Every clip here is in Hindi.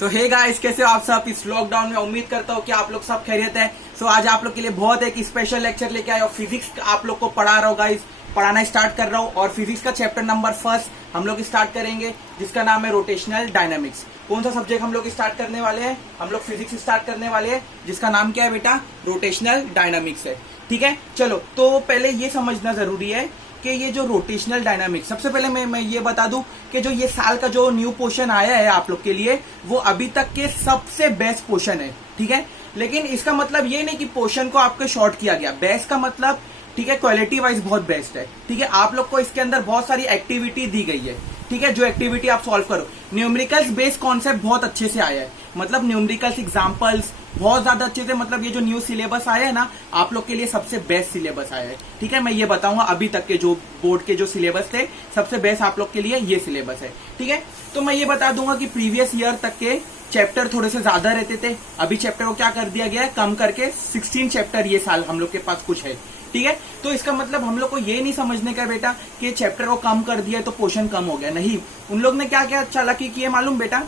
सो हे गाइस, कैसे हो आप सब इस लॉकडाउन में। उम्मीद करता हूँ कि आप लोग सब खैरियत है। सो आज आप लोग के लिए बहुत एक स्पेशल लेक्चर लेके आए और फिजिक्स आप लोग को पढ़ा रहा हूँ गाइस, पढ़ाना स्टार्ट कर रहा हूँ। और फिजिक्स का चैप्टर नंबर फर्स्ट हम लोग स्टार्ट करेंगे, जिसका नाम है रोटेशनल डायनामिक्स। कौन सा सब्जेक्ट हम लोग स्टार्ट करने वाले हैं? हम लोग फिजिक्स स्टार्ट करने वाले हैं, जिसका नाम क्या है बेटा? रोटेशनल डायनामिक्स है। ठीक है, चलो तो पहले ये समझना जरूरी है कि ये जो रोटेशनल डायनामिक्स, सबसे पहले मैं ये बता दूं कि जो ये साल का जो न्यू पोर्शन आया है आप लोग के लिए, वो अभी तक के सबसे बेस्ट पोर्शन है। ठीक है, लेकिन इसका मतलब ये नहीं कि पोर्शन को आपके शॉर्ट किया गया। बेस्ट का मतलब ठीक है, क्वालिटी वाइज बहुत बेस्ट है। ठीक है, आप लोग को इसके अंदर बहुत सारी एक्टिविटी दी गई है। ठीक है, जो एक्टिविटी आप सॉल्व करो, न्यूमेरिकल्स बेस्ड कॉन्सेप्ट बहुत अच्छे से आया है। मतलब न्यूमेरिकल्स एग्जांपल्स बहुत ज्यादा अच्छे से, मतलब ये जो न्यू सिलेबस आया है ना, आप लोग के लिए सबसे बेस्ट सिलेबस आया है। ठीक है, मैं ये बताऊंगा अभी तक के जो बोर्ड के जो सिलेबस थे, सबसे बेस्ट आप लोग के लिए ये सिलेबस है। ठीक है, तो मैं ये बता दूंगा कि प्रीवियस ईयर तक के चैप्टर थोड़े से ज्यादा रहते थे, अभी चैप्टर को क्या कर दिया गया है, कम करके 16 चैप्टर ये साल हम लोग के पास कुछ है। ठीक है, तो इसका मतलब हम लोग को ये नहीं समझने का बेटा कि चैप्टर को कम कर दिया तो पोर्शन कम हो गया। नहीं, उन लोग ने क्या क्या चालाकी की है मालूम बेटा?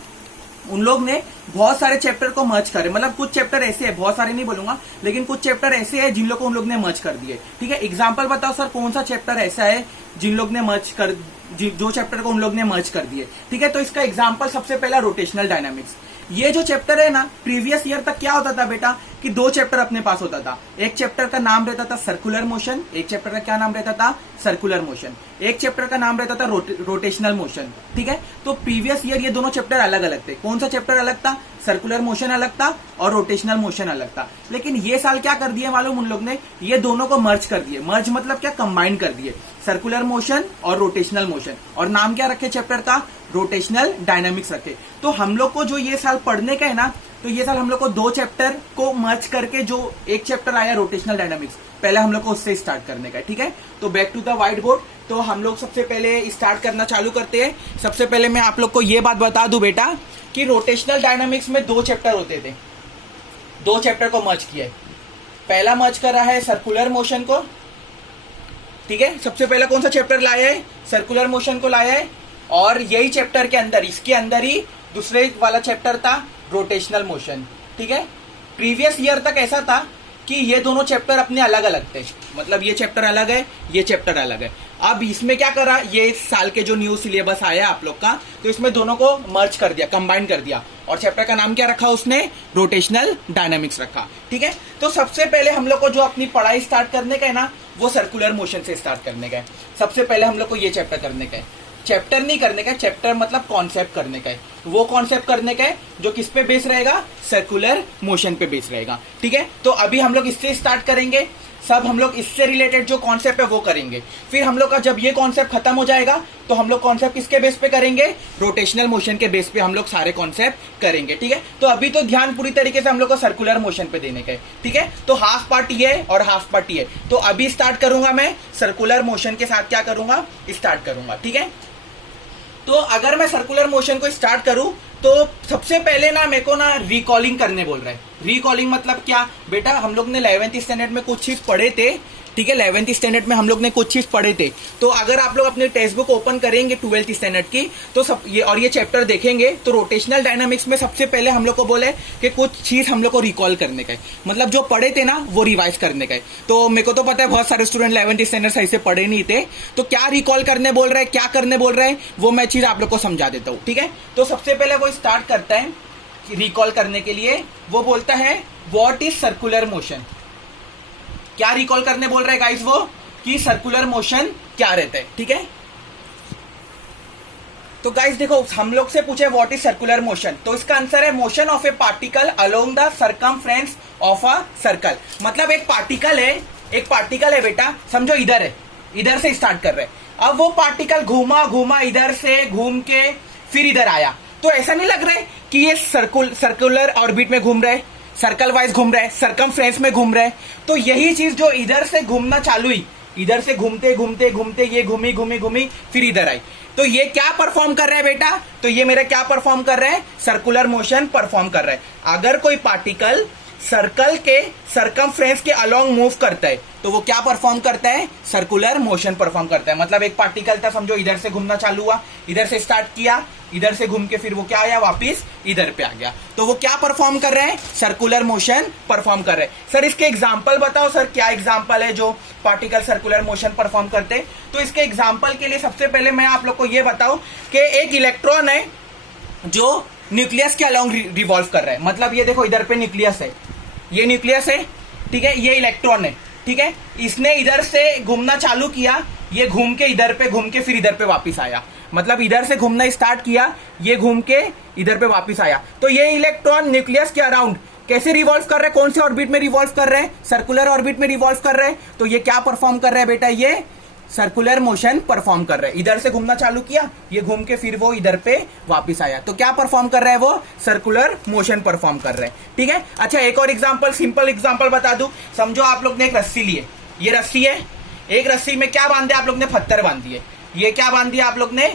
उन लोग ने बहुत सारे चैप्टर को मर्ज करे। मतलब कुछ चैप्टर ऐसे है, बहुत सारे नहीं बोलूंगा, लेकिन कुछ चैप्टर ऐसे है जिन लोग को उन लोग ने मर्ज कर दिए। ठीक है, एग्जांपल बताओ सर, कौन सा चैप्टर ऐसा है जिन लोग ने मर्ज कर, जो चैप्टर को उन लोग ने मर्ज कर दिए। ठीक है, तो इसका एग्जांपल सबसे पहला रोटेशनल डायनामिक्स। ये जो चैप्टर है ना, प्रीवियस ईयर तक क्या होता था बेटा कि दो चैप्टर अपने पास होता था। एक चैप्टर का नाम रहता था सर्कुलर मोशन, एक चैप्टर का क्या नाम रहता था? Circular motion. एक चैप्टर का नाम रहता था रोटेशनल मोशन। ठीक है, तो प्रीवियस ईयर ये दोनों चैप्टर अलग अलग थे। कौन सा चैप्टर अलग था? सर्कुलर मोशन अलग था और रोटेशनल मोशन अलग था। लेकिन ये साल क्या कर दिए मालूम उन लोग ने? ये दोनों को मर्ज कर दिए। मर्ज मतलब क्या? कंबाइन कर दिए, सर्कुलर मोशन और रोटेशनल मोशन। और नाम क्या रखे चैप्टर का? रोटेशनल डायनामिक्स रखे। तो हम लोग को जो ये साल पढ़ने का है ना, तो ये साल हम लोग को दो चैप्टर को मर्ज करके जो एक चैप्टर आया रोटेशनल डायनामिक्स, पहले हम लोग को उससे स्टार्ट करने का है। ठीक है, तो back to the white board. तो हम लोग सबसे पहले स्टार्ट करना चालू करते हैं। सबसे पहले मैं आप लोग को ये बात बता दूं बेटा कि रोटेशनल डायनामिक्स में दो चैप्टर होते थे, दो चैप्टर को मर्ज किया है। पहला मर्ज करा है सर्कुलर मोशन को। ठीक है, सबसे पहला कौन सा चैप्टर लाया है? सर्कुलर मोशन को लाया है। और यही चैप्टर के अंदर, इसके अंदर ही दूसरे वाला चैप्टर था रोटेशनल मोशन। ठीक है, प्रीवियस ईयर तक ऐसा था कि ये दोनों चैप्टर अपने अलग अलग थे। मतलब ये चैप्टर अलग है, ये चैप्टर अलग है। अब इसमें क्या करा, ये साल के जो न्यू सिलेबस आया आप लोग का, तो इसमें दोनों को मर्ज कर दिया, कंबाइन कर दिया। और चैप्टर का नाम क्या रखा उसने? रोटेशनल डायनामिक्स रखा। ठीक है, तो सबसे पहले हम लोग को जो अपनी पढ़ाई स्टार्ट करने का है ना, वो सर्कुलर मोशन से स्टार्ट करने का है। सबसे पहले हम लोग को ये चैप्टर करने का है। चैप्टर नहीं करने का, चैप्टर मतलब कॉन्सेप्ट करने का है। वो कॉन्सेप्ट करने का है जो किस पे बेस रहेगा? सर्कुलर मोशन पे बेस रहेगा। ठीक है, तो अभी हम लोग इससे स्टार्ट करेंगे। सब हम लोग इससे रिलेटेड जो कॉन्सेप्ट है वो करेंगे। फिर हम लोग का जब ये कॉन्सेप्ट खत्म हो जाएगा तो हम लोग कॉन्सेप्ट किसके बेस पे करेंगे? रोटेशनल मोशन के बेस पे हम लोग सारे कॉन्सेप्ट करेंगे। ठीक है, तो अभी तो ध्यान पूरी तरीके से हम लोग को सर्कुलर मोशन पे देने का है। ठीक है, तो हाफ पार्ट ये और हाफ पार्ट ये। तो अभी स्टार्ट करूंगा मैं सर्कुलर मोशन के साथ, क्या करूंगा? स्टार्ट करूंगा। ठीक है, तो अगर मैं सर्कुलर मोशन को स्टार्ट करूं तो सबसे पहले ना मेरे को ना रिकॉलिंग करने बोल रहा है। रिकॉलिंग मतलब क्या बेटा? हम लोग ने 11th स्टैंडर्ड में कुछ चीज पढ़े थे। ठीक है, 11th स्टैंडर्ड में हम लोग ने कुछ चीज पढ़े थे। तो अगर आप लोग अपनी टेक्स्ट बुक ओपन करेंगे 12th स्टैंडर्ड की, तो सब ये चैप्टर देखेंगे, तो रोटेशनल डायनामिक्स में सबसे पहले हम लोग को बोले कि कुछ चीज हम लोग को रिकॉल करने का है। मतलब जो पढ़े थे ना वो रिवाइज करने का है। तो मेरे को तो पता है बहुत सारे स्टूडेंट 11th स्टैंडर्ड सही से पढ़े नहीं थे, तो क्या रिकॉल करने बोल रहे हैं, क्या करने बोल रहे हैं, वो मैं चीज आप लोग को समझा देता हूँ। ठीक है, तो सबसे पहले वो स्टार्ट करता है रिकॉल करने के लिए। वो बोलता है व्हाट इज सर्कुलर मोशन। क्या रिकॉल करने बोल रहे हैं गाइस वो? कि सर्कुलर मोशन क्या रहता है। ठीक है, तो गाइस देखो, हम लोग से पूछे व्हाट इज सर्कुलर मोशन, तो इसका आंसर है motion of A particle along the circumference of a circle. मतलब एक पार्टिकल है बेटा, समझो इधर है, इधर से स्टार्ट कर रहे हैं। अब वो पार्टिकल घूमा घूमा, इधर से घूम के फिर इधर आया। तो ऐसा नहीं लग रहा है कि ये सर्कुलर ऑर्बिट में घूम रहे, सर्कल वाइज घूम रहे, सरकमफ्रेंस में घूम रहे। तो यही चीज जो इधर से घूमना चालू हुई, इधर से घूमते घूमते घूमते ये घूमी घूमी घूमी फिर इधर आई, तो ये क्या परफॉर्म कर रहा है बेटा? तो ये मेरा क्या परफॉर्म कर रहा है? सर्कुलर मोशन परफॉर्म कर रहा है। अगर कोई पार्टिकल सर्कल के सरकमफ्रेंस के अलोंग मूव करता है तो वो क्या परफॉर्म करता है, सर्कुलर मोशन परफॉर्म करता है। मतलब एक पार्टिकल था, समझो इधर से घूमना चालू हुआ, इधर से स्टार्ट किया, इधर से घूम के फिर वो क्या आया, वापिस इधर पे आ गया, तो वो क्या परफॉर्म कर रहे हैं, सर्कुलर मोशन परफॉर्म कर रहे हैं। सर इसके एग्जाम्पल बताओ, सर क्या एग्जाम्पल है जो पार्टिकल सर्कुलर मोशन परफॉर्म करते हैं। तो इसके एग्जाम्पल के लिए सबसे पहले मैं आप लोग को ये बताऊं कि एक इलेक्ट्रॉन है जो न्यूक्लियस के अलोंग रिवॉल्व कर रहा है। मतलब ये देखो इधर पे न्यूक्लियस है, ये न्यूक्लियस है, ठीक है, ये इलेक्ट्रॉन है, ठीक है, इसने इधर से घूमना चालू किया, ये घूम के इधर पे घूम के फिर इधर पे वापस आया। मतलब इधर से घूमना स्टार्ट किया, ये घूम के इधर पे वापस आया। तो ये इलेक्ट्रॉन न्यूक्लियस के अराउंड कैसे रिवॉल्व कर रहे हैं, कौन से ऑर्बिट में रिवॉल्व कर रहे हैं, सर्कुलर ऑर्बिट में रिवॉल्व कर रहे हैं। तो ये क्या परफॉर्म कर रहे हैं बेटा, ये सर्कुलर मोशन परफॉर्म कर रहे हैं। इधर से घूमना चालू किया, ये घूम के फिर वो इधर पे वापस आया, तो क्या परफॉर्म कर रहा है, वो सर्कुलर मोशन परफॉर्म कर रहे हैं, ठीक है। अच्छा एक और एग्जांपल, सिंपल एग्जांपल बता दूं। समझो आप लोग ने एक रस्सी ली है, ये रस्सी है, एक रस्सी में क्या बांध दिया आप लोग ने, पत्थर बांध दिए, ये क्या बांध दिया आप लोग ने,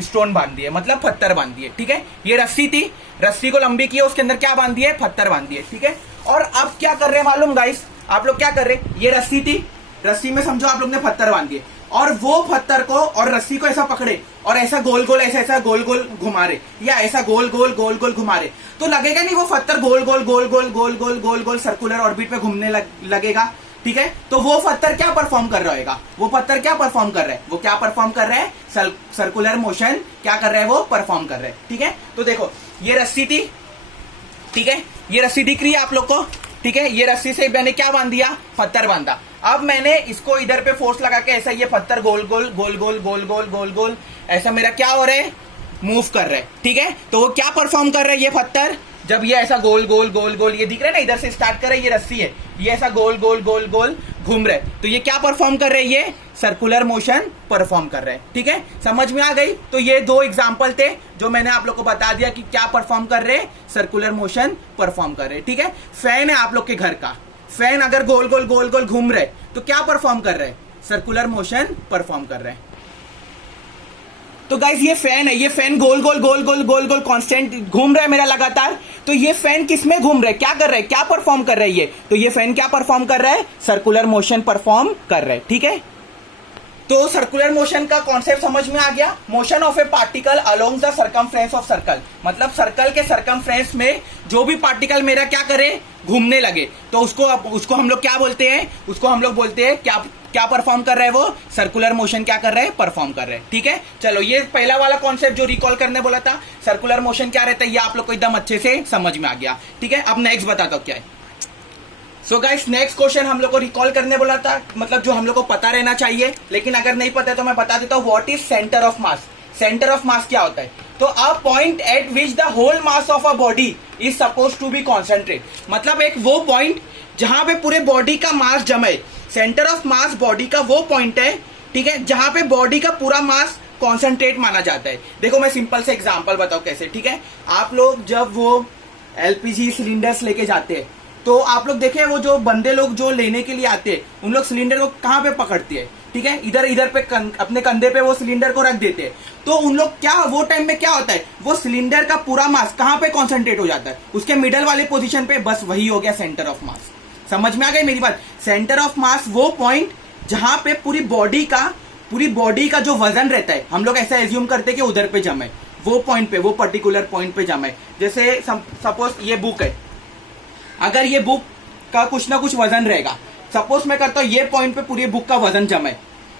स्टोन बांध दिए, मतलब पत्थर बांध दिए, ठीक है। ये रस्सी थी, रस्सी को लंबी किया, उसके अंदर क्या बांध दिए, पत्थर बांध दिए, ठीक है। और अब क्या कर रहे हैं मालूम गाइस, आप लोग क्या कर रहे हैं, ये रस्सी थी, रस्सी में समझो आप लोग ने पत्थर बांध दिए, और वो पत्थर को और रस्सी को ऐसा पकड़े और ऐसा गोल गोल ऐसा गोल गोल घुमा रहे, या ऐसा गोल गोल घुमा रहे, तो लगेगा नहीं वो पत्थर गोल गोल सर्कुलर ऑर्बिट में घूमने लगेगा, ठीक है। तो वो पत्थर क्या परफॉर्म कर रहा होगा, वो पत्थर क्या परफॉर्म कर रहा है, वो क्या परफॉर्म कर रहा है, सर्कुलर मोशन क्या कर रहा है, वो परफॉर्म कर रहा है, ठीक है। तो देखो ये रस्सी थी, ठीक है, ये रस्सी दिख रही है आप लोग को, ठीक है, ये रस्सी से मैंने क्या बांध दिया, पत्थर बांधा। अब मैंने इसको इधर पे फोर्स लगा के ऐसा ये पत्थर गोल गोल ऐसा मेरा क्या हो रहा है, मूव कर रहा है, ठीक है। तो वो क्या परफॉर्म कर रहा है, ये पत्थर जब ये ऐसा गोल गोल ये दिख रहा है ना, इधर से स्टार्ट कर रहा है, ये रस्सी है, ये ऐसा गोल गोल घूम रहा है, तो ये क्या परफॉर्म कर रहे हैं, ये सर्कुलर मोशन परफॉर्म कर रहे हैं, ठीक है। समझ में आ गई। तो ये दो एग्जांपल थे जो मैंने आप लोग को बता दिया कि क्या परफॉर्म कर रहे हैं, सर्कुलर मोशन परफॉर्म कर रहे हैं, ठीक है। फैन है आप लोग के घर का, फैन अगर गोल गोल घूम रहे तो क्या परफॉर्म कर रहे हैं, सर्कुलर मोशन परफॉर्म कर रहे हैं। तो गाइस ये फैन है, ये फैन गोल गोल कांस्टेंट घूम रहा है मेरा लगातार। तो ये फैन किसमें घूम रहा है, क्या कर रहा है, क्या परफॉर्म कर रहा है ये, तो ये फैन क्या परफॉर्म कर रहा है, सर्कुलर मोशन परफॉर्म कर रहा है, ठीक है। तो सर्कुलर मोशन का कॉन्सेप्ट समझ में आ गया। Motion of A particle along the circumference of circle, मतलब सर्कल के सर्कमफ्रेंस में जो भी पार्टिकल मेरा क्या करे, घूमने लगे, तो उसको हम लोग क्या बोलते हैं, उसको हम लोग बोलते हैं क्या परफॉर्म कर रहे हैं, वो सर्कुलर मोशन क्या कर रहे हैं, परफॉर्म कर रहे हैं, ठीक है। चलो ये पहला वाला कॉन्सेप्ट जो रिकॉल करने बोला था, सर्कुलर मोशन क्या रहता है, ये आप लोग को एकदम अच्छे से समझ में आ गया, ठीक है। अब नेक्स्ट बताता हूं क्या है। सो गाइस नेक्स्ट क्वेश्चन हम लोग को रिकॉल करने बोला था, मतलब जो हम लोग को पता रहना चाहिए, लेकिन अगर नहीं पता है तो मैं बता देता हूँ। What is centre of mass, centre of mass क्या होता है, तो a point at which the whole mass of a body is suppose to be concentrate, मतलब एक वो पॉइंट जहां पे पूरे बॉडी का मास जमा है। सेंटर ऑफ मास बॉडी का वो पॉइंट है, ठीक है, जहां पे बॉडी का पूरा मास कॉन्सेंट्रेट माना जाता है। देखो मैं सिंपल से एग्जांपल बताऊं कैसे, ठीक है। आप लोग जब वो एलपीजी सिलेंडर्स लेके जाते हैं तो आप लोग देखें वो जो बंदे लोग जो लेने के लिए आते हैं उन लोग सिलेंडर को कहाँ पे पकड़ते हैं, ठीक है, इधर पे अपने कंधे पे वो सिलेंडर को रख देते हैं। तो उन लोग क्या वो टाइम में क्या होता है, वो सिलेंडर का पूरा मास कहाँ पे कॉन्सेंट्रेट हो जाता है, उसके मिडल वाले पोजीशन पे, बस वही हो गया सेंटर ऑफ मास। समझ में आ गई मेरी बात। सेंटर ऑफ मास वो पॉइंट जहां पे पूरी बॉडी का जो वजन रहता है, हम लोग ऐसा एज्यूम करते हैं कि उधर पे जमा है, वो पॉइंट पे, वो पर्टिकुलर पॉइंट पे जमा है। जैसे सपोज ये बुक है, अगर ये बुक का कुछ ना कुछ वजन रहेगा, सपोज मैं करता हूं ये पॉइंट पे पूरी बुक का वजन जमा है,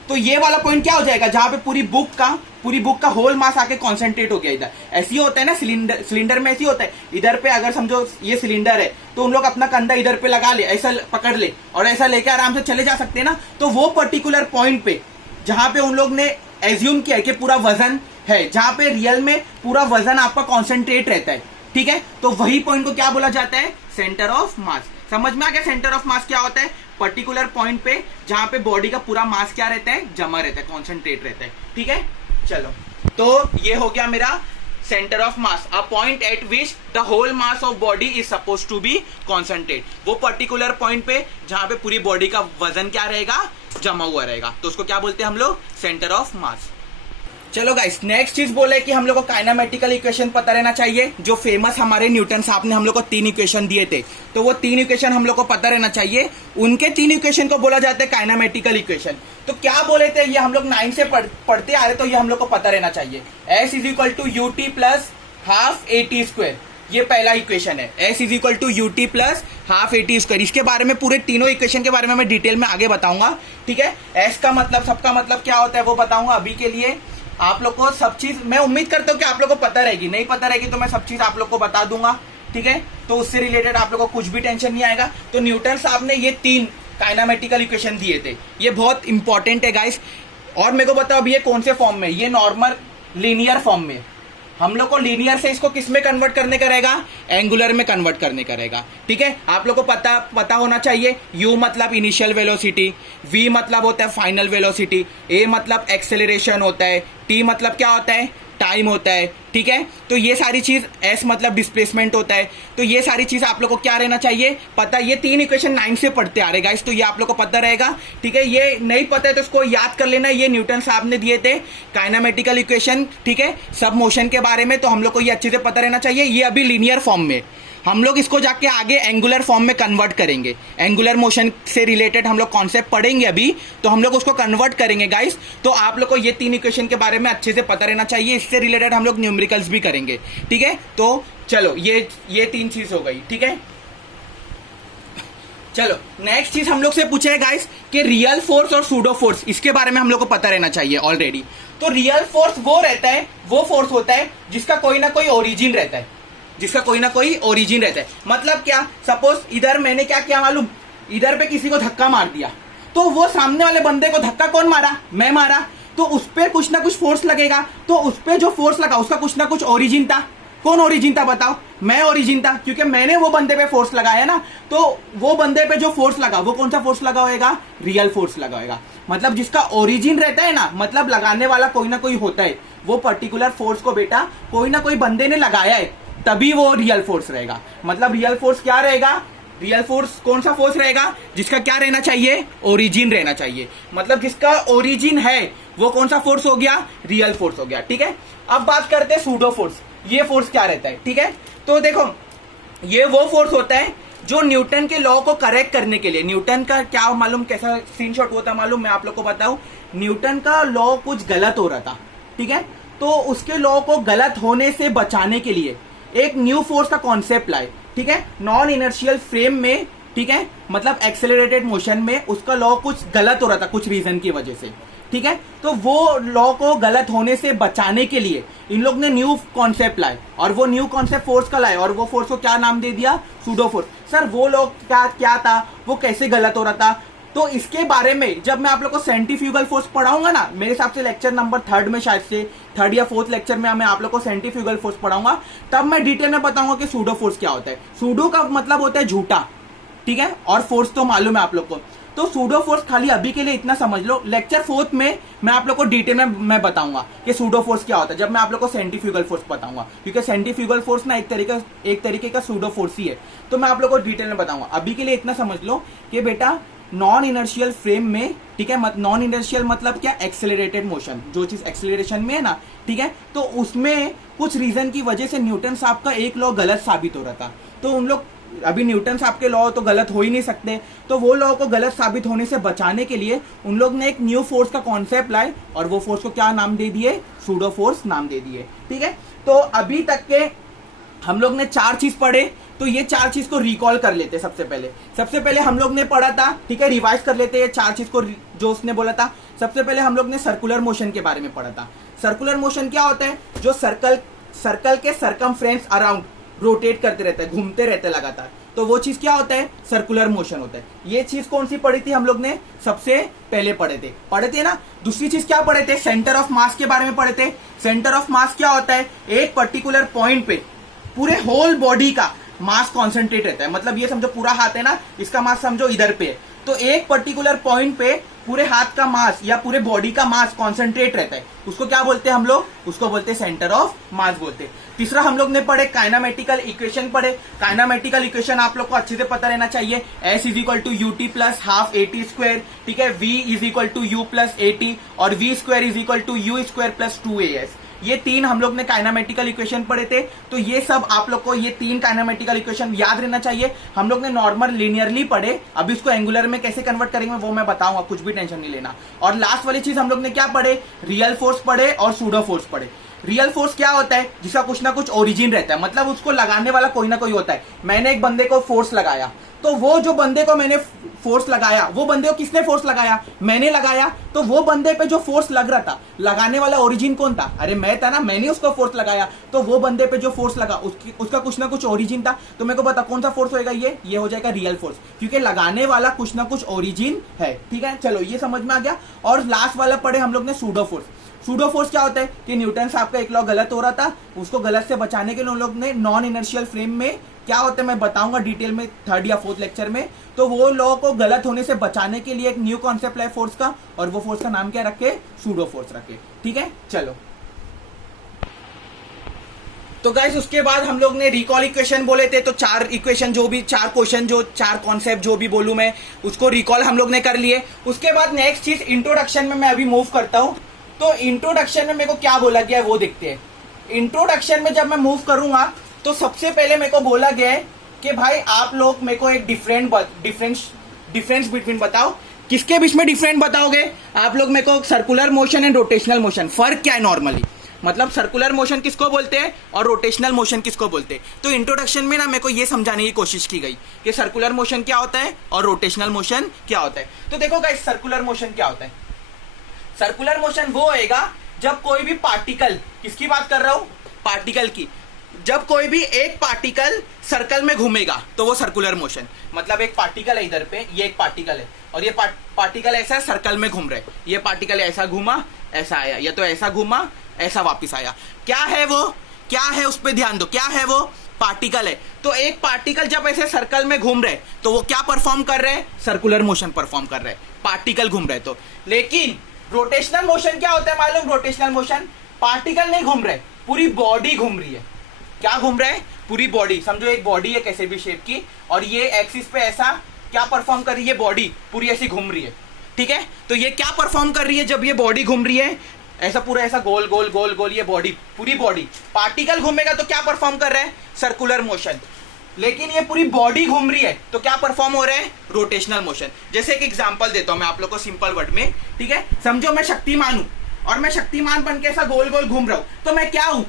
तो ये वाला पॉइंट क्या हो जाएगा, जहां पे पूरी बुक का होल मास आके कॉन्सेंट्रेट हो गया। इधर ऐसी होता है ना, सिलेंडर में ऐसी होता है, इधर पे अगर समझो ये सिलेंडर है तो उन लोग अपना कंधा इधर पे लगा ले, ऐसा पकड़ ले और ऐसा लेके आराम से चले जा सकते हैं ना। तो वो पर्टिकुलर पॉइंट पे जहां पे उन लोग ने एज्यूम किया कि पूरा वजन है, जहां पे रियल में पूरा वजन आपका कॉन्सेंट्रेट रहता है, ठीक है, तो वही पॉइंट को क्या बोला जाता है, सेंटर ऑफ मास। समझ में आ गया सेंटर ऑफ मास क्या होता है, पर्टिकुलर पॉइंट पे जहां पे बॉडी का पूरा मास क्या रहता है, जमा रहता है, कॉन्सेंट्रेट रहता है, ठीक है। चलो तो ये हो गया मेरा centre of mass, a point at which the whole mass of body is suppose to be concentrate, वो पर्टिकुलर पॉइंट पे जहां पे पूरी बॉडी का वजन क्या रहेगा, जमा हुआ रहेगा, तो उसको क्या बोलते हैं हम लोग, सेंटर ऑफ मास। चलो गाइस, नेक्स्ट चीज बोले कि हम लोग को काइनेमेटिकल इक्वेशन पता रहना चाहिए। जो फेमस हमारे न्यूटन साहब ने हम लोग को 3 इक्वेशन दिए थे, तो वो 3 इक्वेशन हम लोग को पता रहना चाहिए। उनके 3 इक्वेशन को बोला जाता है काइनेमेटिकल इक्वेशन। तो क्या बोले थे, ये हम लोग 9 से पढ़ते आ रहे, तो ये हम लोग को पता रहना चाहिए। S is equal to U T plus half A T square, ये पहला इक्वेशन है। S is equal to U T plus half A T square. इसके बारे में पूरे तीनों इक्वेशन के बारे में मैं डिटेल में आगे बताऊंगा, ठीक है। S का मतलब, सबका मतलब क्या होता है वो बताऊंगा। अभी के लिए आप लोग को सब चीज मैं उम्मीद करता हूँ कि आप लोग को पता रहेगी। नहीं पता रहेगी तो मैं सब चीज आप लोग को बता दूंगा, ठीक है। तो उससे रिलेटेड आप लोग को कुछ भी टेंशन नहीं आएगा। तो न्यूटन साहब ने ये 3 काइनेमेटिकल इक्वेशन दिए थे, ये बहुत इंपॉर्टेंट है गाइस। और मेरे को बताओ अभी ये कौन से फॉर्म में, ये नॉर्मल लीनियर फॉर्म में। हम लोग को लीनियर से इसको किस में कन्वर्ट करने का रहेगा, एंगुलर में कन्वर्ट करने का रहेगा, ठीक है। आप लोग को पता होना चाहिए। u मतलब इनिशियल वेलोसिटी, v मतलब होता है फाइनल वेलोसिटी, a मतलब एक्सेलरेशन होता है, t मतलब क्या होता है, टाइम होता है, ठीक है। तो ये सारी चीज, s मतलब डिस्प्लेसमेंट होता है। तो ये सारी चीज आप लोग को क्या रहना चाहिए, पता। ये 3 इक्वेशन 9 से पढ़ते आ रहे गाइस, तो ये आप लोग को पता रहेगा, ठीक है। ये नहीं पता है तो इसको याद कर लेना। ये न्यूटन साहब ने दिए थे काइनेमेटिकल इक्वेशन, ठीक है, सब मोशन के बारे में। तो हम लोग को ये अच्छे से पता रहना चाहिए। ये अभी लीनियर फॉर्म में, हम लोग इसको जाके आगे एंगुलर फॉर्म में कन्वर्ट करेंगे। एंगुलर मोशन से रिलेटेड हम लोग कॉन्सेप्ट पढ़ेंगे अभी, तो हम लोग उसको कन्वर्ट करेंगे गाइस। तो आप लोग को ये 3 इक्वेशन के बारे में अच्छे से पता रहना चाहिए। इससे रिलेटेड हम लोग न्यूमेरिकल्स भी करेंगे, ठीक है। तो चलो, ये 3 चीज हो गई, ठीक है। चलो नेक्स्ट चीज हम लोग से पूछे गाइस कि रियल फोर्स और सूडो फोर्स, इसके बारे में हम लोग को पता रहना चाहिए ऑलरेडी। तो रियल फोर्स वो रहता है, वो फोर्स होता है जिसका कोई ना कोई ओरिजिन रहता है, जिसका कोई ना कोई ओरिजिन रहता है। मतलब क्या, सपोज इधर मैंने क्या किया मालूम, इधर पे किसी को धक्का मार दिया, तो वो सामने वाले बंदे को धक्का कौन मारा, मैं मारा, तो उस पर कुछ ना कुछ फोर्स लगेगा। तो उस पर जो फोर्स लगा उसका कुछ ना कुछ ओरिजिन था। कौन ओरिजिन था बताओ, मैं ओरिजिन था, क्योंकि मैंने वो बंदे पे फोर्स लगाया ना। तो वो बंदे पे जो फोर्स लगा वो कौन सा फोर्स लगा होगा, रियल फोर्स लगा होगा। मतलब जिसका ओरिजिन रहता है ना, मतलब लगाने वाला कोई ना कोई होता है, वो पर्टिकुलर फोर्स को बेटा कोई ना कोई बंदे ने लगाया है, तभी वो रियल फोर्स रहेगा। मतलब रियल फोर्स क्या रहेगा, रियल फोर्स कौन सा फोर्स रहेगा, जिसका क्या रहना चाहिए, ओरिजिन रहना चाहिए। मतलब जिसका ओरिजिन है वो कौन सा फोर्स हो गया, रियल फोर्स हो गया, ठीक है। अब बात करते हैं सूडो फोर्स। ये फोर्स क्या रहता है, ठीक है। तो देखो, ये वो फोर्स होता है जो न्यूटन के लॉ को करेक्ट करने के लिए, न्यूटन का क्या मालूम कैसा सीन शॉट हुआ था मालूम, मैं आप लोग को बताऊं। न्यूटन का लॉ कुछ गलत हो रहा था, ठीक है। तो उसके लॉ को गलत होने से बचाने के लिए एक न्यू फोर्स का कॉन्सेप्ट लाए, ठीक है। नॉन इनर्शियल फ्रेम में, ठीक है, मतलब एक्सेलरेटेड मोशन में उसका लॉ कुछ गलत हो रहा था कुछ रीजन की वजह से, ठीक है। तो वो लॉ को गलत होने से बचाने के लिए इन लोग ने न्यू कॉन्सेप्ट लाए, और वो न्यू कॉन्सेप्ट फोर्स का लाए, और वो फोर्स को क्या नाम दे दिया, सूडो फोर्स। सर वो लॉ क्या था, वो कैसे गलत हो रहा था, तो इसके बारे में जब मैं आप लोग को सेंट्रीफ्यूगल फोर्स पढ़ाऊंगा ना, मेरे हिसाब से लेक्चर नंबर 3 में, शायद से 3rd या 4th लेक्चर में मैं आप लोग को सेंट्रीफ्यूगल फोर्स पढ़ाऊंगा, तब मैं डिटेल में बताऊंगा कि सूडो फोर्स क्या होता है। सूडो का मतलब होता है झूठा, ठीक है, और फोर्स तो मालूम है आप लोग को। तो सूडो फोर्स खाली अभी के लिए इतना समझ लो, लेक्चर 4th में मैं आप लोग को डिटेल में मैं बताऊंगा कि सूडो फोर्स क्या होता है, जब मैं आप लोग को सेंट्रीफ्यूगल फोर्स बताऊंगा, क्योंकि सेंट्रीफ्यूगल फोर्स ना एक तरीके का सूडो फोर्स ही है। तो मैं आप लोग को डिटेल में बताऊंगा। अभी के लिए इतना समझ लो कि बेटा नॉन इनर्शियल फ्रेम में, ठीक है, नॉन इनर्शियल मतलब क्या, एक्सेलरेटेड मोशन, जो चीज एक्सेलरेशन में है ना, ठीक है, तो उसमें कुछ रीजन की वजह से न्यूटन साहब का एक लॉ गलत साबित हो रहा था। तो उन लोग, अभी न्यूटन साहब के लॉ तो गलत हो ही नहीं सकते, तो वो लॉ को गलत साबित होने से बचाने के लिए उन लोग ने एक न्यू फोर्स का कॉन्सेप्ट लाए, और वो फोर्स को क्या नाम दे दिए, सूडो फोर्स नाम दे दिए, ठीक है। तो अभी तक के हम लोग ने 4 चीज पढ़े, तो ये 4 चीज को रिकॉल कर लेते हैं। सबसे पहले हम लोग ने पढ़ा था, ठीक है, रिवाइज कर लेते हैं 4 चीज को जो उसने बोला था। सबसे पहले हम लोग ने सर्कुलर मोशन के बारे में पढ़ा था। सर्कुलर मोशन क्या होता है, जो सर्कल के सरकमफ्रेंस अराउंड रोटेट करते रहता है, घूमते रहते हैं लगातार, तो वो चीज क्या होता है, सर्कुलर मोशन होता है। ये चीज कौन सी पढ़ी थी हम लोग ने, सबसे पहले पढ़े थे ना। दूसरी चीज क्या पढ़े थे, सेंटर ऑफ मास के बारे में पढ़े थे। सेंटर ऑफ मास क्या होता है, एक पर्टिकुलर पॉइंट पे पूरे होल बॉडी का मास कॉन्सेंट्रेट रहता है। मतलब ये समझो पूरा हाथ है ना, इसका मास समझो इधर पे है, तो एक पर्टिकुलर पॉइंट पे पूरे हाथ का मास या पूरे बॉडी का मास कॉन्सेंट्रेट रहता है। उसको क्या बोलते हैं हम लोग, उसको बोलते हैं सेंटर ऑफ मास बोलते हैं। तीसरा हम लोग ने पढ़े काइनामेटिकल इक्वेशन पढ़े। काइनामेटिकल इक्वेशन आप लोग को अच्छे से पता रहना चाहिए। S is equal to UT plus half AT square, ठीक है। V is equal to U plus AT और V square is equal to U square plus 2AS। ये तीन हम लोग ने काइनामेटिकल इक्वेशन पढ़े थे। तो ये सब आप लोग को ये तीन काइनामेटिकल इक्वेशन याद रहना चाहिए। हम लोग ने नॉर्मल लिनियरली पढ़े, अब इसको एंगुलर में कैसे कन्वर्ट करेंगे वो मैं बताऊंगा, कुछ भी टेंशन नहीं लेना। और लास्ट वाली चीज हम लोग ने क्या पढ़े, रियल फोर्स पढ़े और सूडो फोर्स पढ़े। रियल फोर्स क्या होता है, जिसका कुछ ना कुछ ओरिजिन रहता है, मतलब उसको लगाने वाला कोई ना कोई होता है। मैंने एक बंदे को फोर्स लगाया, तो वो जो बंदे को मैंने फोर्स लगाया, वो बंदे को किसने फोर्स लगाया, मैंने लगाया। तो वो बंदे पे जो फोर्स लग रहा था, लगाने वाला ओरिजिन कौन था, अरे मैं था ना, मैंने उसको फोर्स लगाया। तो वो बंदे पे जो फोर्स लगा उसका कुछ ना कुछ ओरिजिन था। तो मेरे को पता कौन सा फोर्स होएगा, ये हो जाएगा रियल फोर्स, क्योंकि लगाने वाला कुछ ना कुछ ओरिजिन है, ठीक है। चलो ये समझ में आ गया। और लास्ट वाला पढ़े हम लोग ने सूडो फोर्स। सूडो फोर्स क्या होता है कि न्यूटन साहब का एक लॉ गलत हो रहा था, उसको गलत से बचाने के लिए उन लोग ने नॉन इनर्शियल फ्रेम में क्या होता है मैं बताऊंगा डिटेल में 3rd या 4th लेक्चर में। तो वो लॉ को गलत होने से बचाने के लिए एक न्यू कॉन्सेप्ट है फोर्स का, और वो फोर्स का नाम क्या रखे, सूडो फोर्स रखे, ठीक है। चलो तो गाइस उसके बाद हम लोग ने रिकॉल इक्वेशन बोले थे, तो 4 इक्वेशन जो भी 4 क्वेश्चन जो 4 कॉन्सेप्ट जो भी बोलूं मैं उसको रिकॉल हम लोग ने कर लिए। उसके बाद नेक्स्ट चीज इंट्रोडक्शन में मैं अभी मूव करता हूं। तो इंट्रोडक्शन में मेरे को क्या बोला गया है वो देखते हैं। इंट्रोडक्शन में जब मैं मूव करूंगा तो सबसे पहले मेरे को बोला गया है कि भाई आप लोग मेरे को एक डिफरेंस बिटवीन बताओ। किसके बीच में डिफरेंट बताओगे आप लोग मेरे को, circular motion and rotational motion, फर्क क्या है नॉर्मली, मतलब सर्कुलर मोशन किसको बोलते हैं और रोटेशनल मोशन किसको बोलते हैं। तो इंट्रोडक्शन में ना मेरे को ये समझाने की कोशिश की गई कि सर्कुलर मोशन क्या होता है और रोटेशनल मोशन क्या होता है। तो देखो गाइस सर्कुलर मोशन क्या होता है। सर्कुलर मोशन वो होएगा जब कोई भी पार्टिकल, किसकी बात कर रहा हूं, पार्टिकल की, जब कोई भी एक पार्टिकल सर्कल में घूमेगा तो वो सर्कुलर मोशन। मतलब एक पार्टिकल है इधर पे, ये एक पार्टिकल है और ये पार्टिकल ऐसा सर्कल में घूम रहा है। ये पार्टिकल ऐसा घूमा ऐसा आया, या तो ऐसा घूमा ऐसा वापस आया। क्या है वो, क्या है उस पर ध्यान दो, क्या है वो, पार्टिकल है। तो एक पार्टिकल जब ऐसे सर्कल में घूम रहे तो वो क्या परफॉर्म कर रहे हैं, सर्कुलर मोशन परफॉर्म कर रहे हैं, पार्टिकल घूम रहे तो। लेकिन रोटेशनल मोशन क्या होता है मालूम, रोटेशनल मोशन पार्टिकल नहीं घूम रहे, पूरी बॉडी घूम रही है। क्या घूम रहे हैं, पूरी बॉडी। समझो एक बॉडी है कैसे भी शेप की, और ये एक्सिस पे ऐसा क्या परफॉर्म कर रही है, बॉडी पूरी ऐसी घूम रही है, ठीक है। तो ये क्या परफॉर्म कर रही है जब ये बॉडी घूम रही है, ऐसा पूरा ऐसा गोल गोल गोल गोल, ये बॉडी पूरी बॉडी। पार्टिकल घूमेगा तो क्या परफॉर्म कर रहा है, सर्कुलर मोशन। लेकिन ये पूरी बॉडी घूम रही है तो क्या परफॉर्म हो रहा है, रोटेशनल मोशन। जैसे एक एग्जांपल देता हूं मैं आप लोग को सिंपल वर्ड में, ठीक है। समझो मैं शक्तिमान हूं और मैं शक्तिमान बन के ऐसा गोल गोल घूम रहा हूं, तो मैं क्या हूं,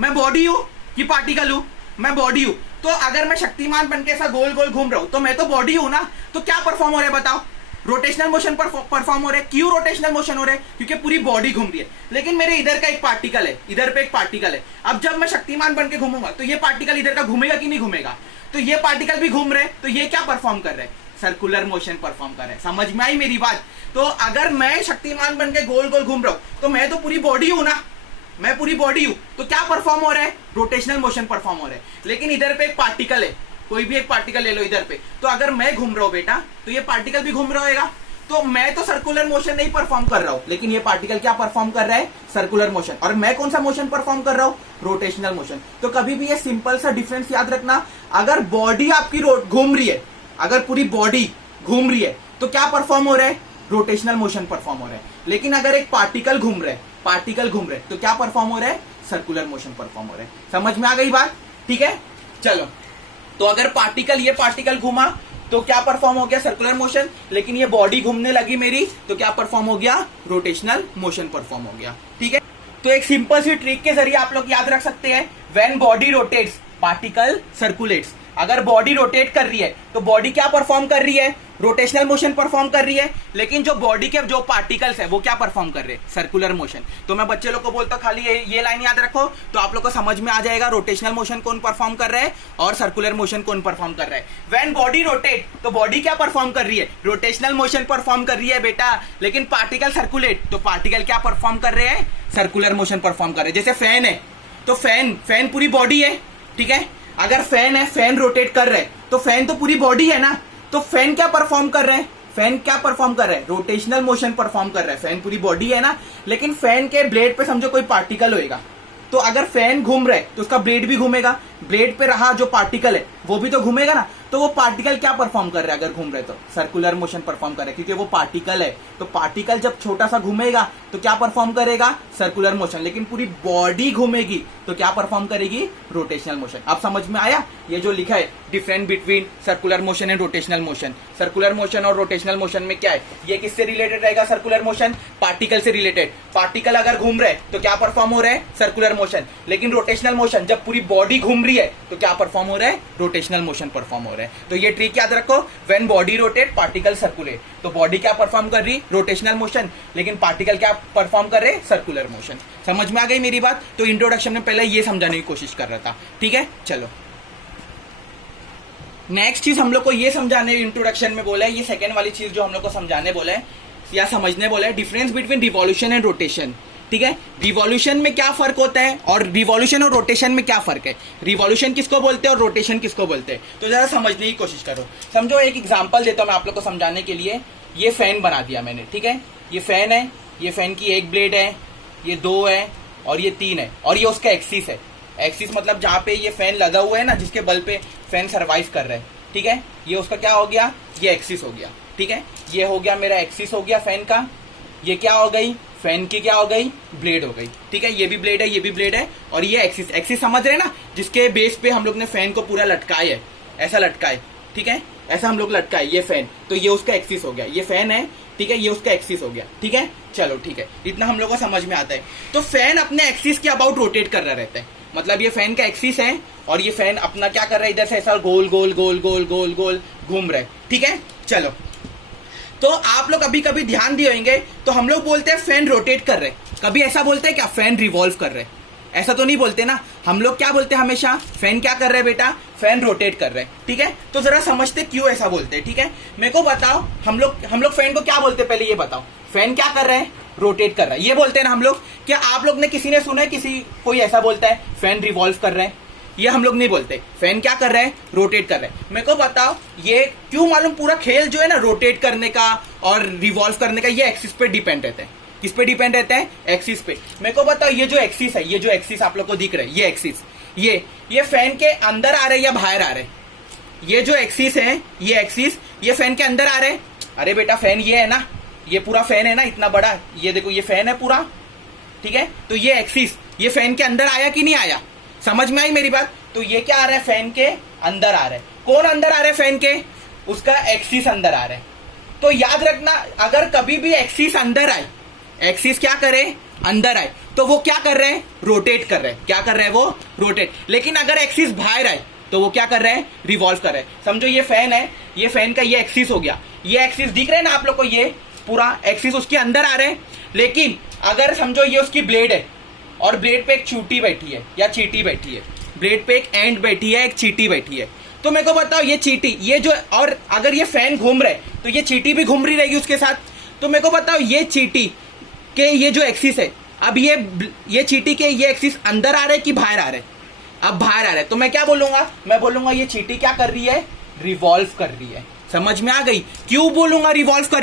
मैं बॉडी हूं कि पार्टिकल हूं, मैं बॉडी हूं। तो अगर मैं शक्तिमान बन के ऐसा गोल गोल घूम रहा हूं तो मैं तो बॉडी हूं ना, तो क्या परफॉर्म हो रहा है बताओ, रोटेशनल मोशन परफॉर्म हो रहा है। क्यों रोटेशनल मोशन हो रहा है, क्योंकि पूरी बॉडी घूम रही है। लेकिन मेरे इधर का एक पार्टिकल है, इधर पे एक पार्टिकल है। अब जब मैं शक्तिमान बन के घूमूंगा तो ये पार्टिकल इधर का घूमेगा कि नहीं घूमेगा, तो ये पार्टिकल भी घूम रहे, तो ये क्या परफॉर्म कर रहे हैं, सर्कुलर मोशन परफॉर्म कर रहे हैं। समझ में आई मेरी बात। तो अगर मैं शक्तिमान बन के गोल गोल घूम रहा हूं तो मैं तो पूरी बॉडी हूं ना, मैं पूरी बॉडी हूं, तो क्या परफॉर्म हो रहा है, रोटेशनल मोशन परफॉर्म हो रहा है। लेकिन इधर पे एक पार्टिकल है, कोई भी एक पार्टिकल ले लो इधर पे, तो अगर मैं घूम रहा हूं बेटा तो ये पार्टिकल भी घूम रहा होगा। तो मैं तो सर्कुलर मोशन नहीं परफॉर्म कर रहा हूं, लेकिन ये पार्टिकल क्या परफॉर्म कर रहा है, सर्कुलर मोशन। और मैं कौन सा मोशन परफॉर्म कर रहा हूं, रोटेशनल मोशन। तो कभी भी ये सिंपल सा डिफरेंस याद रखना, अगर बॉडी आपकी घूम रही है, अगर पूरी बॉडी घूम रही है तो क्या परफॉर्म हो रहा है, रोटेशनल मोशन परफॉर्म हो रहा है। लेकिन अगर एक पार्टिकल घूम रहा है, पार्टिकल घूम रहे तो क्या परफॉर्म हो रहा है, सर्कुलर मोशन परफॉर्म हो रहा है। समझ में आ गई बात, ठीक है। चलो तो अगर पार्टिकल, ये पार्टिकल घूमा तो क्या परफॉर्म हो गया, सर्कुलर मोशन। लेकिन ये बॉडी घूमने लगी मेरी तो क्या परफॉर्म हो गया, रोटेशनल मोशन परफॉर्म हो गया, ठीक है। तो एक सिंपल सी ट्रिक के जरिए आप लोग याद रख सकते हैं, when body rotates particle circulates. अगर बॉडी रोटेट कर रही है तो बॉडी क्या परफॉर्म कर रही है, रोटेशनल मोशन परफॉर्म कर रही है। लेकिन जो बॉडी के जो पार्टिकल्स है वो क्या परफॉर्म कर रहे हैं, सर्कुलर मोशन। तो मैं बच्चे लोग को बोलता हूं खाली ये लाइन याद रखो, तो आप लोग को समझ में आ जाएगा रोटेशनल मोशन कौन परफॉर्म कर रहा है और सर्कुलर मोशन कौन परफॉर्म कर रहा है। व्हेन बॉडी रोटेट तो बॉडी क्या परफॉर्म कर रही है, रोटेशनल मोशन परफॉर्म कर रही है बेटा। लेकिन पार्टिकल सर्कुलेट तो पार्टिकल क्या परफॉर्म कर रहे हैं, सर्कुलर मोशन परफॉर्म कर रहे हैं। जैसे फैन है तो फैन पूरी बॉडी है, ठीक है। अगर फैन है, फैन रोटेट कर रहे हैं तो फैन तो पूरी बॉडी है ना, तो फैन क्या परफॉर्म कर रहे हैं, फैन क्या परफॉर्म कर रहे हैं, रोटेशनल मोशन परफॉर्म कर रहा है। फैन पूरी बॉडी है ना, लेकिन फैन के ब्लेड पे समझो कोई पार्टिकल होएगा, तो अगर फैन घूम रहा है तो उसका ब्लेड भी घूमेगा, ब्लेड पे रहा जो पार्टिकल है वो भी तो घूमेगा ना। तो वो पार्टिकल क्या परफॉर्म कर रहा है, अगर घूम रहे तो सर्कुलर मोशन परफॉर्म कर रहा है, क्योंकि वो पार्टिकल है। तो पार्टिकल जब छोटा सा घूमेगा तो क्या परफॉर्म करेगा, सर्कुलर मोशन। लेकिन पूरी बॉडी घूमेगी तो क्या परफॉर्म करेगी, रोटेशनल मोशन। अब समझ में आया ये जो लिखा है difference between circular motion and rotational motion. Circular motion और रोटेशनल मोशन में क्या है, ये किससे रिलेटेड रहेगा, सर्कुलर मोशन पार्टिकल से रिलेटेड। पार्टिकल अगर घूम रहे तो क्या परफॉर्म हो रहा है, सर्कुलर मोशन। लेकिन रोटेशनल मोशन जब पूरी बॉडी घूम रही है तो क्या परफॉर्म हो रहा है, रोटेशनल मोशन परफॉर्म हो रहा है। तो ये ट्रिक याद रखो, when body rotate particle circulate. तो बॉडी क्या परफॉर्म कर रही, रोटेशनल मोशन, लेकिन पार्टिकल क्या परफॉर्म कर रहे, सर्कुलर मोशन। समझ में आ गई मेरी बात। तो इंट्रोडक्शन में पहले ये समझाने की कोशिश कर रहा था, ठीक है। चलो नेक्स्ट चीज हम लोग को ये समझाने इंट्रोडक्शन में बोला है, ये सेकेंड वाली चीज जो हम लोग को समझाने बोला है या समझने बोला है, difference between revolution and rotation. ठीक है, रिवॉल्यूशन में क्या फर्क होता है और रिवॉल्यूशन और रोटेशन में क्या फर्क है, रिवॉल्यूशन किसको बोलते हैं और रोटेशन किसको बोलते हैं। तो जरा समझने की कोशिश करो। समझो एक एग्जांपल देता हूं मैं आप लोग को समझाने के लिए। ये फैन बना दिया मैंने, ठीक है, ये फैन है, ये फैन की एक ब्लेड है, ये दो है और ये तीन है, और ये उसका एक्सिस है। एक्सिस मतलब जहां पे ये फैन लगा हुआ है ना, जिसके बल पे फैन सर्वाइव कर रहा है, ठीक है, ये उसका क्या हो गया, ये एक्सिस हो गया। ठीक है, ये हो गया मेरा एक्सिस हो गया फैन का। ये क्या हो गई, फैन की क्या हो गई, ब्लेड हो गई। ठीक है, ये भी ब्लेड है, ये भी ब्लेड है, और ये एक्सिस। एक्सिस समझ रहे ना, जिसके बेस पे हम लोग ने फैन को पूरा लटकाया है, ऐसा लटकाए, ठीक है, ऐसा हम लोग लटकाए ये फैन। तो ये उसका एक्सिस हो गया, ये फैन है, ठीक है, ये उसका एक्सिस हो गया। ठीक है, चलो ठीक है, इतना हम लोग को समझ में आता है। तो फैन अपने एक्सिस के अबाउट रोटेट कर रहा रहता है, मतलब ये फैन का एक्सिस है और ये फैन अपना क्या कर रहा है, इधर से ऐसा गोल गोल गोल गोल गोल गोल घूम रहा है। ठीक है, चलो। तो आप लोग कभी कभी ध्यान दिए होंगे, तो हम लोग बोलते हैं फैन रोटेट कर रहे, कभी ऐसा बोलते हैं क्या, फैन रिवॉल्व कर रहे, ऐसा तो नहीं बोलते ना। हम लोग क्या बोलते हैं हमेशा, फैन क्या कर रहे हैं बेटा, फैन रोटेट कर रहे हैं। ठीक है, तो जरा समझते क्यों ऐसा बोलते हैं। ठीक है, मेरे को बताओ, हम लोग फैन को क्या बोलते हैं, पहले ये बताओ, फैन क्या कर रहे हैं, रोटेट कर रहा है, ये बोलते हैं ना हम लोग। क्या आप लोग ने किसी ने सुना है किसी कोई ऐसा बोलता है फैन रिवॉल्व कर रहे हैं, ये हम लोग नहीं बोलते। फैन क्या कर रहे हैं, रोटेट कर रहे हैं। मेरे को बताओ ये क्यों मालूम, पूरा खेल जो है ना रोटेट करने का और रिवॉल्व करने का, ये एक्सिस पे डिपेंड रहता है। किस पे डिपेंड रहता है, एक्सिस पे। मेरे को बताओ ये जो एक्सिस है, ये जो एक्सिस आप लोग को दिख रहा है, ये एक्सिस, ये फैन के अंदर आ रहे या बाहर आ रहे, ये जो एक्सिस है, ये एक्सिस, ये फैन के अंदर आ रहे। अरे बेटा फैन ये है ना, ये पूरा फैन है ना, इतना बड़ा, ये देखो ये फैन है पूरा। ठीक है, तो ये एक्सिस, ये फैन के अंदर आया कि नहीं आया, समझ में आई मेरी बात। तो ये क्या आ रहा है, फैन के अंदर आ रहा है। कौन अंदर आ रहा है फैन के, उसका एक्सिस अंदर आ रहा है। तो याद रखना, अगर कभी भी एक्सिस अंदर आए, एक्सिस क्या करे, अंदर आए, तो वो क्या कर रहे हैं, रोटेट कर रहे हैं। क्या कर रहे हैं वो, रोटेट। लेकिन अगर एक्सिस बाहर आए तो वो क्या कर रहे हैं, रिवॉल्व कर रहे हैं। समझो ये फैन है, ये फैन का ये एक्सिस हो गया, ये एक्सिस दिख रहे हैं ना आप लोग को, ये पूरा एक्सिस उसके अंदर आ रहे हैं। लेकिन अगर समझो ये उसकी ब्लेड है और ब्लेड पे एक चींटी बैठी है या चींटी बैठी है, ब्लेड पे एक एंड बैठी है, एक चींटी बैठी है। तो मेरे को बताओ ये चींटी, ये जो, और अगर ये फैन घूम रहे तो ये चींटी भी घूम रही रहेगी उसके साथ। तो मेरे को बताओ ये चींटी के ये जो एक्सिस है, अब ये चींटी के ये एक्सिस अंदर आ रहे कि बाहर आ रहे, अब बाहर आ रहे। तो मैं क्या बोलूंगा, मैं बोलूंगा ये चींटी क्या कर रही है, रिवॉल्व कर रही है। समझ में आ गई, क्यों बोलूंगा रिवॉल्व कर